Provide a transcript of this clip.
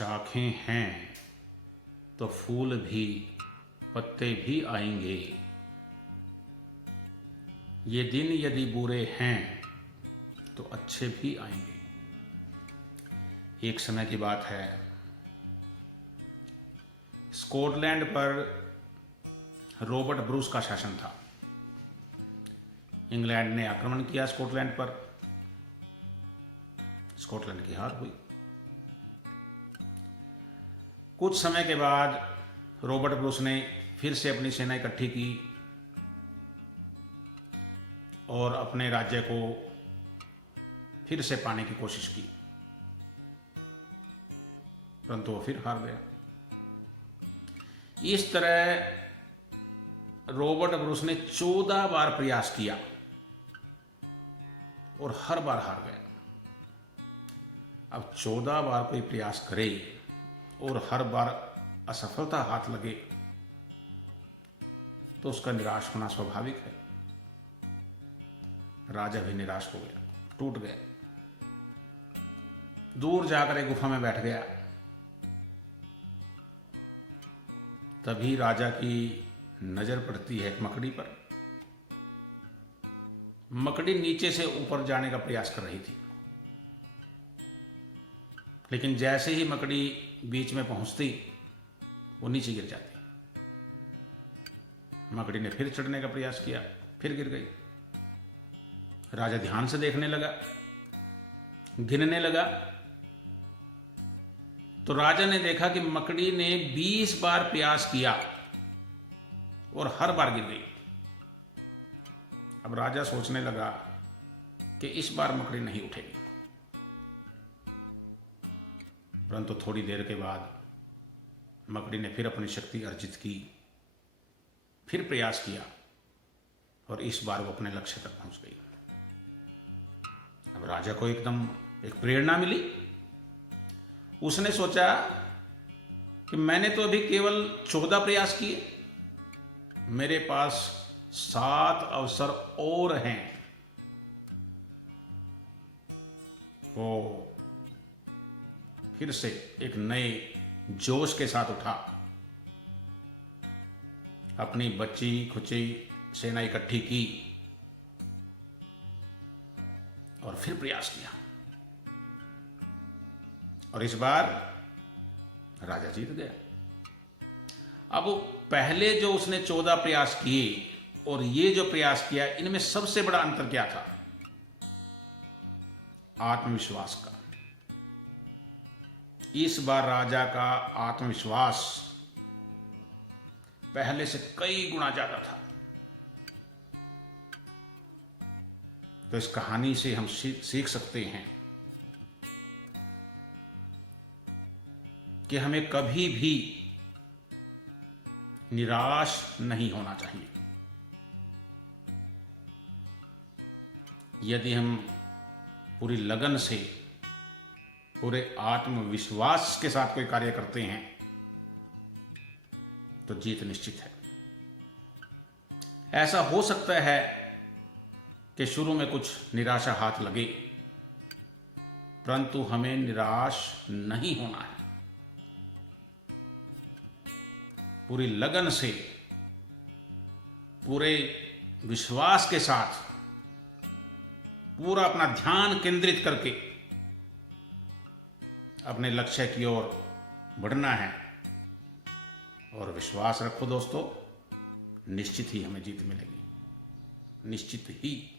शाखें हैं तो फूल भी पत्ते भी आएंगे। ये दिन यदि बुरे हैं तो अच्छे भी आएंगे। एक समय की बात है, स्कॉटलैंड पर रॉबर्ट ब्रूस का शासन था। इंग्लैंड ने आक्रमण किया स्कॉटलैंड पर। स्कॉटलैंड की हार हुई। कुछ समय के बाद रॉबर्ट ब्रूस ने फिर से अपनी सेना इकट्ठी की और अपने राज्य को फिर से पाने की कोशिश की, परंतु वो फिर हार गया। इस तरह रॉबर्ट ब्रूस ने 14 बार प्रयास किया और हर बार हार गया। अब 14 बार कोई प्रयास करे और हर बार असफलता हाथ लगे तो उसका निराश होना स्वाभाविक है। राजा भी निराश हो गया, टूट गया, दूर जाकर एक गुफा में बैठ गया। तभी राजा की नजर पड़ती है एक मकड़ी पर। मकड़ी नीचे से ऊपर जाने का प्रयास कर रही थी, लेकिन जैसे ही मकड़ी बीच में पहुंचती वो नीचे गिर जाती। मकड़ी ने फिर चढ़ने का प्रयास किया, फिर गिर गई। राजा ध्यान से देखने लगा, गिनने लगा, तो राजा ने देखा कि मकड़ी ने 20 बार प्रयास किया और हर बार गिर गई। अब राजा सोचने लगा कि इस बार मकड़ी नहीं उठेगी, परंतु थोड़ी देर के बाद मकड़ी ने फिर अपनी शक्ति अर्जित की, फिर प्रयास किया और इस बार वो अपने लक्ष्य तक पहुंच गई। अब राजा को एकदम एक प्रेरणा मिली। उसने सोचा कि मैंने तो अभी केवल 14 प्रयास किए, मेरे पास 7 अवसर और हैं। वो फिर से एक नए जोश के साथ उठा, अपनी बची खुची सेना इकट्ठी की और फिर प्रयास किया और इस बार राजा जीत गया। अब पहले जो उसने 14 प्रयास किए और ये जो प्रयास किया, इनमें सबसे बड़ा अंतर क्या था? आत्मविश्वास का। इस बार राजा का आत्मविश्वास पहले से कई गुना ज्यादा था। तो इस कहानी से हम सीख सकते हैं कि हमें कभी भी निराश नहीं होना चाहिए। यदि हम पूरी लगन से, पूरे आत्मविश्वास के साथ कोई कार्य करते हैं तो जीत निश्चित है। ऐसा हो सकता है कि शुरू में कुछ निराशा हाथ लगे, परंतु हमें निराश नहीं होना है। पूरी लगन से, पूरे विश्वास के साथ, पूरा अपना ध्यान केंद्रित करके अपने लक्ष्य की ओर बढ़ना है। और विश्वास रखो दोस्तों, निश्चित ही हमें जीत मिलेगी, निश्चित ही।